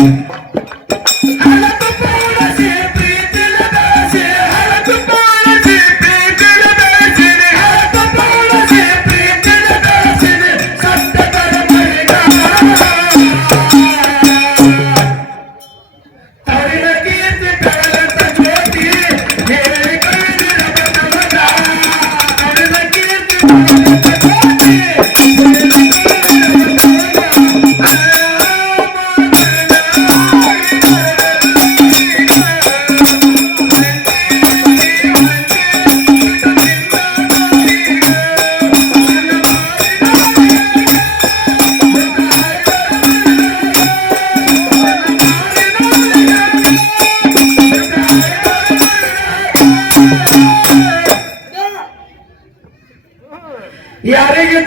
Amém. ಯಾರಿಗೆ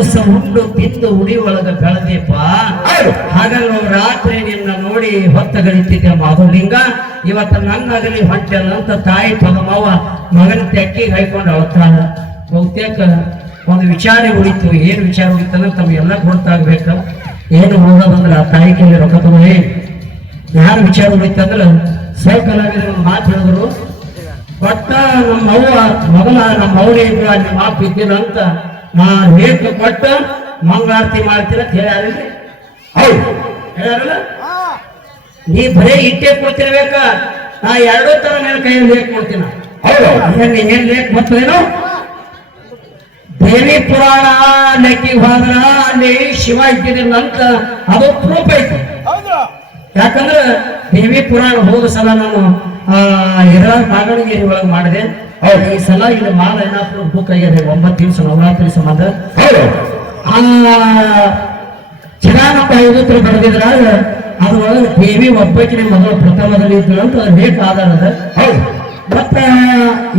ದಿವಸ ಉಂಡು ತಿಂದು ಉಡಿ ಒಳಗ ಬೆಳೆದೀಪ. ಹೌದು. ಹಗಲು ರಾತ್ರಿ ನಿನ್ನ ನೋಡಿ ಹೊತ್ತ ಗಳಿತಿದ್ದೆ ಮಾಧುಲಿಂಗ. ಇವತ್ತು ನನ್ನ ಅಗಲಿ ಹೊಂಟಲ್ಲ ಅಂತ ತಾಯಿ ಪದಮವ ಮಗನ ತೆಕ್ಕಿ ಹೈಕೊಂಡು ಅಳ್ತಾಳ ಬಹುತೇಕ ಒಂದು ವಿಚಾರ ಉಳಿತು. ಏನು ವಿಚಾರ ಉಳಿತು ಅಂದ್ರೆ ತಮಗೆಲ್ಲ ಗೊತ್ತಾಗ್ಬೇಕ. ಏನು ಹೋಗೋದಂದ್ರೆ ಆ ತಾಯಿ ಕೈಲಿ ರೊಕ್ಕ ತಗೊಳ್ಳಿ. ಯಾರು ವಿಚಾರ ಉಳಿತಂದ್ರೆ ಸಹಕಲಾವಿದ್ರು ಒಂದು ಮಾತು ಹೇಳಿದ್ರು. ಒಟ್ಟ ನಮ್ಮ ಅವ್ವ ಮಗನ ನಮ್ಮ ಅವ್ರೇ ಇದ್ರು ಅಲ್ಲಿ ಮಾತು ಇದ್ದಿಲ್ಲ ಅಂತ ಲೇಖ ಕೊಟ್ಟ ಮಂಗಳಾರತಿ ಮಾಡ್ತೀರ ಅಂತ ಹೇಳ್ಯಾರಿಲ್ರಿ ಹೌದು. ಹೇಳ್ಯಾರಲ್ಲ? ನೀ ಬರೇ ಇಟ್ಟೆ ಕೊಡ್ತಿರ್ಬೇಕ. ನಾ ಎರಡೂ ತರ ನನ್ನ ಕೈಯಲ್ಲಿ ಲೇಖ ಕೊಡ್ತೀನ. ಹೌದು. ಏನ್ ಲೇಖ ಗೊತ್ತೇನು ದೇವಿ ಪುರಾಣ ಲೆಕ್ಕಿಗೆ ಹೋದ್ರ ಅಲ್ಲಿ ಶಿವ ಇದ್ದಿದ್ದಿಲ್ಲ ಅಂತ ಅದು ಪ್ರೂಫ್ ಐತಿ. ಯಾಕಂದ್ರೆ ದೇವಿ ಪುರಾಣ ಹೋದ ಸಲ ನಾನು ಆ ಹಿರ ಮಾಗಣಗಿರಿ ಒಳಗೆ ಮಾಡಿದೆ. ಈ ಸಲ ಈಗ ಮಾಲ ಏನಾದ್ರು ಬುಕ್ ಆಗ್ಯದ ಒಂಬತ್ತು ದಿವಸ ನವರಾತ್ರಿ ಸಂಬಂಧ. ಚಿರಾನಪ್ಪ ಐವತ್ತರ ಬರೆದಿದ್ರ ಅದು ಒಳಗೆ ದೇವಿ ಒಬ್ಬಕಿನ ಮಗಳು ಪ್ರಥಮದಲ್ಲಿ ಇದ್ರು ಅಂತ ಅದು ಲೇಖ ಆಧಾರ ಅದ? ಹೌದು. ಮತ್ತೆ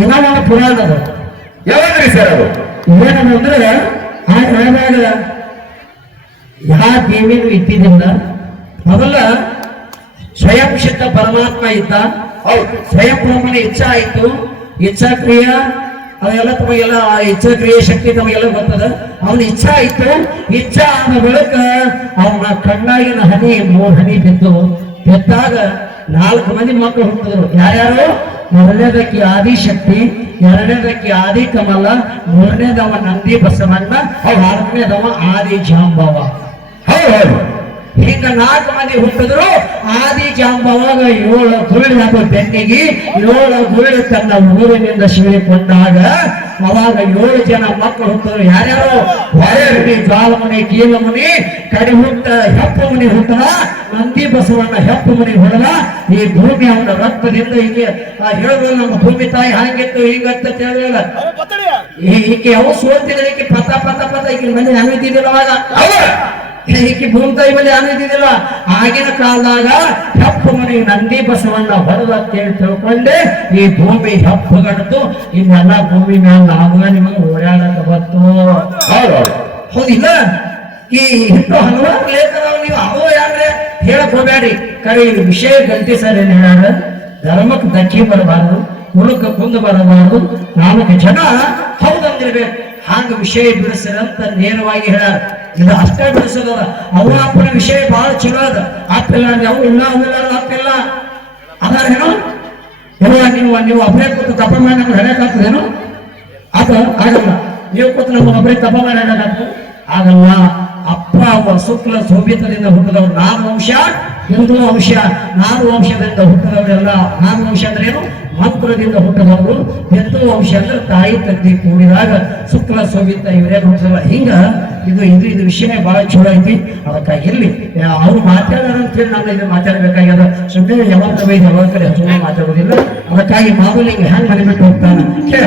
ಏನೋ ಒಂದು ಪುರಾಣ ಅದ. ಯಾವ್ದ್ರಿ ಸರ್ ಅದು? ಏನಂದ್ರೆ ಅಂದ್ರೆ ಆ ಕಾಲದಾಗ ಯಾವ ದೇವಿನೂ ಇದ್ದಿದ್ದಿಲ್ಲ ಮೊದಲ ಸ್ವಯಂ ಸಿದ್ಧ ಪರಮಾತ್ಮ ಇದ್ದ. ಸ್ವಯಂ ಬ್ರಹ್ಮನ ಇಚ್ಛಾ ಆಯ್ತು. ಇಚ್ಛಾ ಕ್ರಿಯ ಅದೆಲ್ಲ ತಮಗೆಲ್ಲ ಆ ಇಚ್ಛಾ ಕ್ರಿಯೆ ಶಕ್ತಿ ತಮಗೆಲ್ಲ ಬರ್ತದ ಅವನ ಇಚ್ಛಾ ಇತ್ತು. ಇಚ್ಛಾ ಆದ ಬಳಿಕ ಅವನ ಕಣ್ಣಾಗಿನ ಹನಿ, ಮೂರು ಹನಿ ಬಿದ್ದು ಬಿದ್ದಾಗ ನಾಲ್ಕು ಮಂದಿ ಮಕ್ಕಳು ಹುಟ್ಟಿದ್ರು. ಯಾರ್ಯಾರು? ಆದಿ ಶಕ್ತಿ, ಎರಡನೇದಕ್ಕೆ ಆದಿ ಕಮಲ, ಮೂರನೇದವ ನಂದಿ ಬಸವಣ್ಣ ನಾಲ್ಕನೇದವ ಆದಿ ಜಾಂಬವ. ಹೌದು. ಹಿಂಗ ನಾಲ್ಕು ಮಂದಿ ಹುಟ್ಟಿದ್ರು. ಆದಿ ಜಾಂಬವಾಗ ಏಳು ಗುಳ್ಳ ಬೆನ್ನಿಗೆ ಏಳು ಗುಳ್ಳ ತನ್ನ ಊರಿನಿಂದ ಶಿವಿಕೊಂಡಾಗ ಅವಾಗ ಏಳು ಜನ ಮಕ್ಕಳು ಹುಟ್ಟಿದ್ರು. ಯಾರ್ಯಾರು? ಹೊರೆಮುನಿ ಜ್ವಾಲಮುನಿ ಕೀಲಮುನಿ ಕಡಿ ಹುಟ್ಟ ಹೆಪ್ಪು ಮುನಿ ಹುಟ್ಟದ. ನಂದಿ ಬಸವಣ್ಣ ಹೆಪ್ಪು ಮುನಿ ಹೊಡೆದ ಈ ಭೂಮಿ ಅವನ ರಕ್ತದಿಂದ ಹೀಗೆ ಹೇಳಿದ್ರು ನಮ್ಮ ಭೂಮಿ ತಾಯಿ ಹಾಗಿತ್ತು ಹಿಂಗಂತ ಹೇಳಿಲ್ಲ ಈಕೆ ಯಾವ ಸೋತಿದ್ರೆ ಈಕೆ ಪತ ಪತ ಪತ ಈಕೆ ಮನೆ ನಾನು ಅವಾಗ. ಹೌದು? ಈಕೆ ಭೂಮಿ ತಾಯಿ ಮೇಲೆ ಅನಿತಿದ್ದಿಲ್ಲ ಆಗಿನ ಕಾಲದಾಗ ಹೆಪ್ಪ ಮನೆ ನಂದಿ ಬಸವಣ್ಣ ಹೊಡೆದ ಅಂತೇಳಿ ತಿಳ್ಕೊಂಡೆ ಈ ಭೂಮಿ ಹೆಪ್ಪಗಡ್ತು ಇನ್ನೆಲ್ಲ ಭೂಮಿ ಮ್ಯಾಲ ನಮಗ ನಿಮಗೆ ಓಡಾಡಕ ಬತ್ತು ಹೌದು ಹೌದು. ಹೌದಿಲ್ಲ ಈ ಇಟ್ಟು ಹಲವಾರು ಲೇಖನ ನೀವು ಅವು ಯಾರ್ರೆ? ಹೇಳಕ್ ಕರೆ ಇದು ವಿಷಯ ಗಂಟೆ ಸರ್ ಏನ್ ಹೇಳ್ಯಾರ? ಧರ್ಮಕ್ಕೆ ಧಕ್ಕೆ ಬರಬಾರದು ಕುಲಕ್ಕೆ ಕುಂದು ಬರಬಾರದು ನಾಲ್ಕು ಜನ ಹೌದಂದಿರ್ಬೇಕು. ಹಾಂಗ ವಿಷಯ ಬಿಡಿಸಿರಂತ ನೇರವಾಗಿ ಹೇಳ್ಯಾರ. ಇದು ಅಷ್ಟೇ ಬಿಡಿಸೋದಲ್ಲ ಅವ ಅಪ್ಪನ ವಿಷಯ ಬಹಳ ಚಲೋ ಅದ. ಅಪ್ಪಿಲ್ಲ ಅಂದ್ರೆ ಅವು ಇಲ್ಲ ಅವಿಲ್ಲ ಅಪ್ಪಿಲ್ಲ. ಅದಾರೇನು ಎಲ್ಲ ನೀವು ನೀವು ಅಭಯ ಕೂತು ತಪ್ಪ ಮಾಡಿ ನಮ್ಗೆ ಹೇಳಕ್ಕಾಗ್ತದೇನು? ಅದು ಆಗಲ್ಲ. ನೀವು ಕೂತು ನಮ್ಮ ಅಭಯ ತಪ್ಪ ಮಾಡಿ ಹೇಳಕ್ಕಾಗ್ತದೆ. ಆಗಲ್ಲ. ಅಪ್ಪ, ಅವ ಶುಕ್ಲ ಸೋಭಿತದಿಂದ ಹುಟ್ಟಿದವರು ನಾನು ವಂಶ. ಹಿಂದೂ ವಂಶ ನಾನು ವಂಶದಿಂದ ಹುಟ್ಟಿದವರೆಲ್ಲ ನಾನು ವಂಶ ಅಂದ್ರೆ ಏನು? ಮಂತ್ರದಿಂದ ಹುಟ್ಟಿದವರು ಹಿಂದೂ ವಂಶ ಅಂದ್ರೆ ತಾಯಿ ತಂದೆ ಕೂಡಿದಾಗ ಶುಕ್ಲ ಸೋವಿತ ಇವರೇ ಹುಟ್ಟಲ್ಲ ಹಿಂಗ ಇದು ಇದು ಇದು ವಿಷಯ ಬಹಳ ಚಲೋ ಐತಿ. ಅದಕ್ಕಾಗಿ ಇಲ್ಲಿ ಅವ್ರು ಮಾತಾಡೋಣ ಅಂತ ಹೇಳಿ ನಾನು ಇದು ಮಾತಾಡ್ಬೇಕಾಗ್ಯದ. ಸುಮ್ಮನೆ ಯಾವಾಗ ಬೈದು ಯಾವಾಗ ಕಡೆ ಸುಮ್ಮನೆ ಮಾತಾಡೋದಿಲ್ಲ. ಅದಕ್ಕಾಗಿ ಮಾಮೂಲಿ ಹ್ಯಾಂಗ್ ಮನೆ ಬಿಟ್ಟು ಹೋಗ್ತಾನೆ? ಕೇಳ.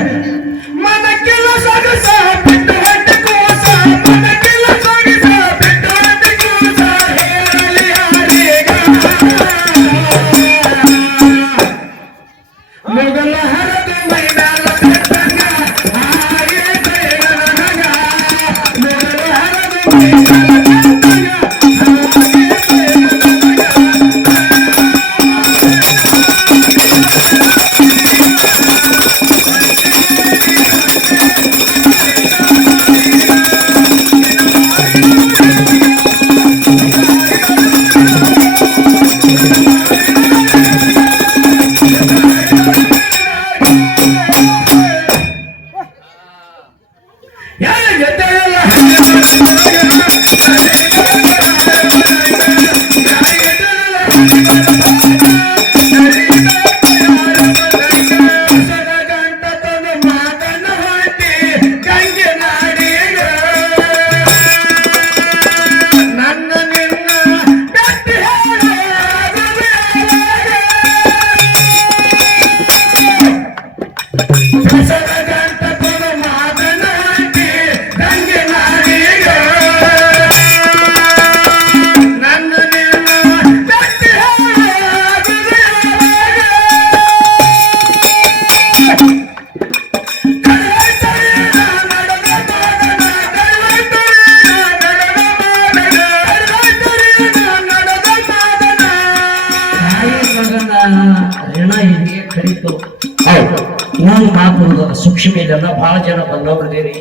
ಸೂಕ್ಷ್ಮ ಇದೆಲ್ಲ ಭಾಳ ಜನ ಬಂದವ್ರದೇರಿ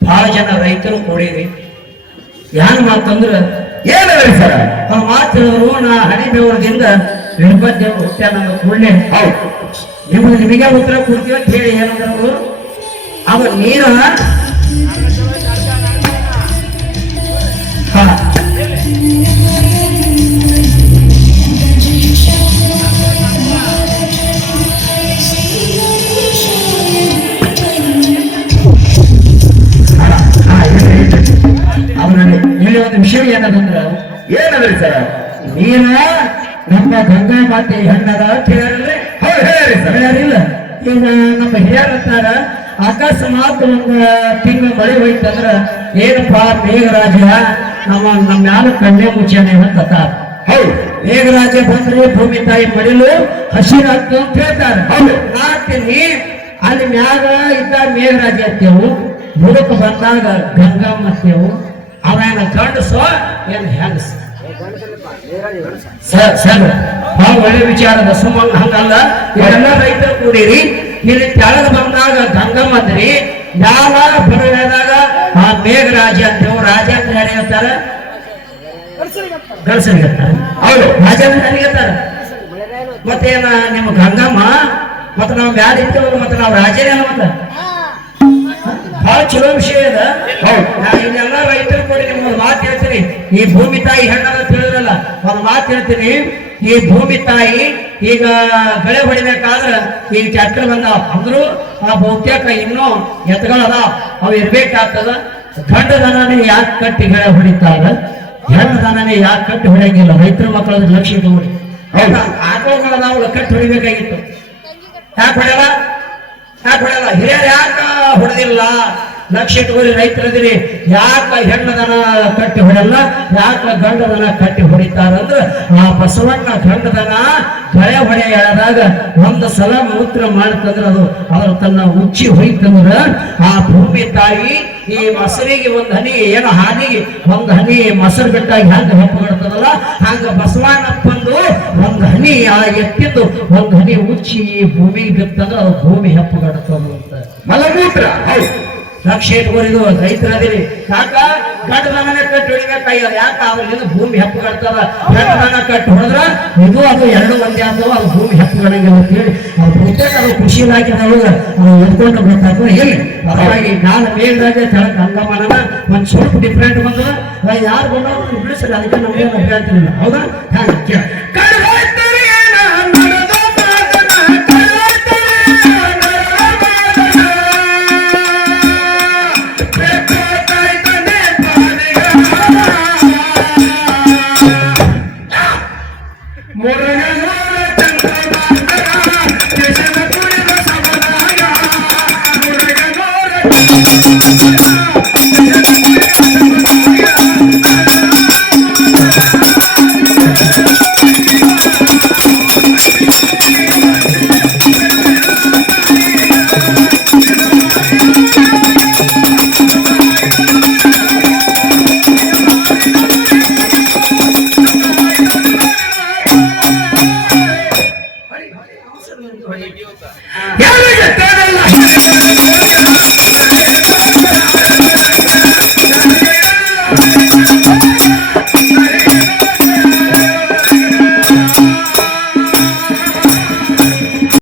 ಭಾಳ ಜನ ರೈತರು ಕೂಡಿರಿ ಯಾನ್ ಮಾತಂದ್ರ ಹೇಳಿ ಸರ್? ಆ ಮಾತು ಹೇಳಿದ್ರು ನಾ ಹಣಿಬೇವರದಿಂದ ಗಣಪತಿಯವರು ಹುಟ್ಟ್ಯಾನ ಅನ್ನೋ ಕೂಡಲೇ. ಹೌದು. ನಿಮ್ಗೆ ನಿಮಗೆ ಉತ್ತರ ಕೊಡ್ತೀವಿ ಅಂತ ಹೇಳಿ ಏನಂದ್ರೆ ಅವರು? ಅವ ನೀರ ಇಲ್ಲಿ ಒಂದು ವಿಷಯ ಏನದಂದ್ರ ಏನದ್ರಿ ಸರ್? ನೀನ ನಮ್ಮ ಗಂಗಾ ಮಾತೆ ಹೆಣ್ಣದ ಅಂತ ಹೇಳಿ ಹೇಳಿ ಸರ್. ಹೇಳಿಲ್ಲ. ಈಗ ನಮ್ಮ ಹಿರಿಯರತ್ತಾರ ಅಕಸ್ಮಾತ್ ಒಂದು ತಿಂಗಳ ಮಳೆ ಹೋಯ್ತಂದ್ರ ಏನಪ್ಪ ಮೇಘರಾಜ ನಮ್ಮ ನಮ್ಮ ಮ್ಯಾಲ ಕಣ್ಣೆ ಮುಚ್ಚನೆ ಅಂತ ಹೌದು. ಮೇಘರಾಜ ಬಂದ್ರೆ ಭೂಮಿ ತಾಯಿ ಮಡಿಲು ಹಸಿರಾಗ್ತು ಅಂತ ಹೇಳ್ತಾರೆ. ಹೌದು. ನಾತೀನಿ ಅಲ್ಲಿ ಮ್ಯಾಗ ಇದ್ದ ಮೇಘರಾಜ ಅಂತೇವು ಬುಡಕ್ಕೆ ಬಂದಾಗ ಗಂಗಮ್ಮ ಅಂತೇವು ಅವನ ಗಂಡಸೋ? ಏನು ಹೆಂಗಸ? ಸರ್ ಸರ್ ಬಹಳ ಒಳ್ಳೆ ವಿಚಾರದ ಸುಮ್ಮನೆ ಹಂಗಲ್ಲ. ಎಲ್ಲ ರೈತರು ಕೂಡಿರಿ. ಇಲ್ಲಿ ತೆಳಗ ಬಂದಾಗ ಗಂಗಮ್ಮ ಅಂದ್ರಿ. ಯಾವ ಬರದಾಗ ಆ ಮೇಘರಾಜ ಅಂತೇವು ರಾಜ ಅಂತ ಯಾರು ಹೇಳ್ತಾರೆ ಹೇಳ್ತಾರೆ. ಹೌದು ರಾಜ ಅಂತ ಯಾರಿಗೆ ಮತ್ತೇನ ನಿಮ್ಮ ಗಂಗಮ್ಮ? ಮತ್ತೆ ನಾವು ಬ್ಯಾಡ ಇರ್ತೇವಲ್ಲ ಮತ್ತೆ ನಾವು ರಾಜನೇ ಮತ್ತ. ಬಹಳ ಚಲೋ ವಿಷಯ ಅದ. ಇಲ್ಲೆಲ್ಲ ರೈತರು ಕೊಡಿ ನಿಮ್ಗೆ ಒಂದು ಮಾತು ಹೇಳ್ತೀನಿ. ಈ ಭೂಮಿ ತಾಯಿ ಹೆಣ್ಣದ ತಿಳಿದ್ರಲ್ಲ ಒಂದು ಮಾತು ಹೇಳ್ತೀನಿ. ಈ ಭೂಮಿ ತಾಯಿ ಈಗ ಬೆಳೆ ಹೊಡಿಬೇಕಾದ್ರ ಈ ಟ್ಯಾಕ್ಟರ್ ಬಂದಾವ. ಅಂದ್ರೂ ಆ ಬಹುತೇಕ ಇನ್ನೂ ಎತ್ಗಳದ ಅವು ಇರ್ಬೇಕಾಗ್ತದ. ಗಂಡ ದನನೇ ಯಾಕೆ ಕಟ್ಟಿ ಬೆಳೆ ಹೊಡಿತಾರ? ಹೆಣ್ಣು ದನನೇ ಯಾಕೆ ಕಟ್ಟಿ ಹೊಡೆಯಂಗಿಲ್ಲ ರೈತರ ಮಕ್ಕಳ ಲಕ್ಷ್ಯ ತಗೊಳ್ಳಿ ಆಟೋಗಳ ನಾವು ಕಟ್ಟಿ ಹೊಡಿಬೇಕಾಗಿತ್ತು. ಯಾಕೆ ಹೊಡೆಯಲ್ಲ ಯಾಕೆ ಹೊಡೆಯಲ್ಲ ಹಿರಿಯರು ಯಾಕ ಹೊಡೆದಿಲ್ಲ? ಲಕ್ಷ ಇಟ್ಕೊಳ್ಳಿ ರೈತರದಿರಿ ಯಾಕ ಹೆಣ್ಣದನ ಕಟ್ಟಿ ಹೊಡೆಯಲ್ಲ? ಯಾಕ ಗಂಡದನ ಕಟ್ಟಿ ಹೊಡಿತಾರಂದ್ರೆ ಆ ಬಸವಣ್ಣ ಗಂಡದನ ಗಳೆ ಹೊಡೆ ಎಳೆದಾಗ ಒಂದು ಸಲ ಮೂತ್ರ ಮಾಡ್ತಂದ್ರೆ ಅದು ಅದ್ರ ತನ್ನ ಉಚ್ಚಿ ಹೋಯ್ತಂದ್ರ ಆ ಭೂಮಿ ತಾಯಿ ಈ ಮೊಸರಿಗೆ ಒಂದು ಹನಿ, ಏನು ಹಾನಿ ಒಂದು ಹನಿ ಮೊಸರು ಬಿಟ್ಟಾಗ ಹೆಪ್ಪು ಮಾಡ್ತದಲ್ಲ? ಹಂಗ ಬಸವಣ್ಣಪ್ಪಂದು ಒಂದು ಹನಿ ಆ ಎತ್ತಿದ್ದು ಒಂದು ಹನಿ ಉಚ್ಚಿ ಭೂಮಿಗೆ ಬಿತ್ತಂದ್ರೆ ಭೂಮಿ ಹೆಪ್ಪಗಡ್ತದ ಅಂತ ಮಲಗೂತ್ರ. ಹೌದು. ಲಕ್ಷ ಇಟ್ಕೊಂಡಿದ್ದು ಕಾಕ ಯಾಕ ಗಂಡದನ ಕಟ್ಟಿ ಹೊಡಿಬೇಕಾಗ್ಯದ ಯಾಕ? ಅವ್ರಿಂದ ಭೂಮಿ ಹೆಪ್ಪಗಡ್ತದ ಗಂಡದನ ಕಟ್ಟು ಹೊಡೆದ್ರ ಇದು ಅದು ಎರಡು ಒಂದೇ ಆದವು ಅದು ಭೂಮಿ ಹೆಪ್ಪಗಡಂಗಿಲ್ಲ ಹೇಳಿ ಅವ್ರು ಬಹುತೇಕ ಅದು ಕೃಷಿ ನಾವು ಅವ್ರು. ಓದ್ಕೊಂಡು ಗೊತ್ತಾಗ್ತದ. ಹೇಳಿ. ಹಾಗಾಗಿ ನಾನು ಮೇಲ್ರಾಜ ತೆಳಕ್ ಹಂಗಮ್ಮನ ಒಂದು ಸ್ವಲ್ಪ ಡಿಫ್ರೆಂಟ್ ಬಂದದ. ಯಾರು ಬಂದವರು ಬಿಡಿಸ್ರಿ ಅದಕ್ಕೆ ನಮ್ಗೆ ಹೇಳ್ತಿರಲಿಲ್ಲ ಹೌದಾ? ಹಾಗೆ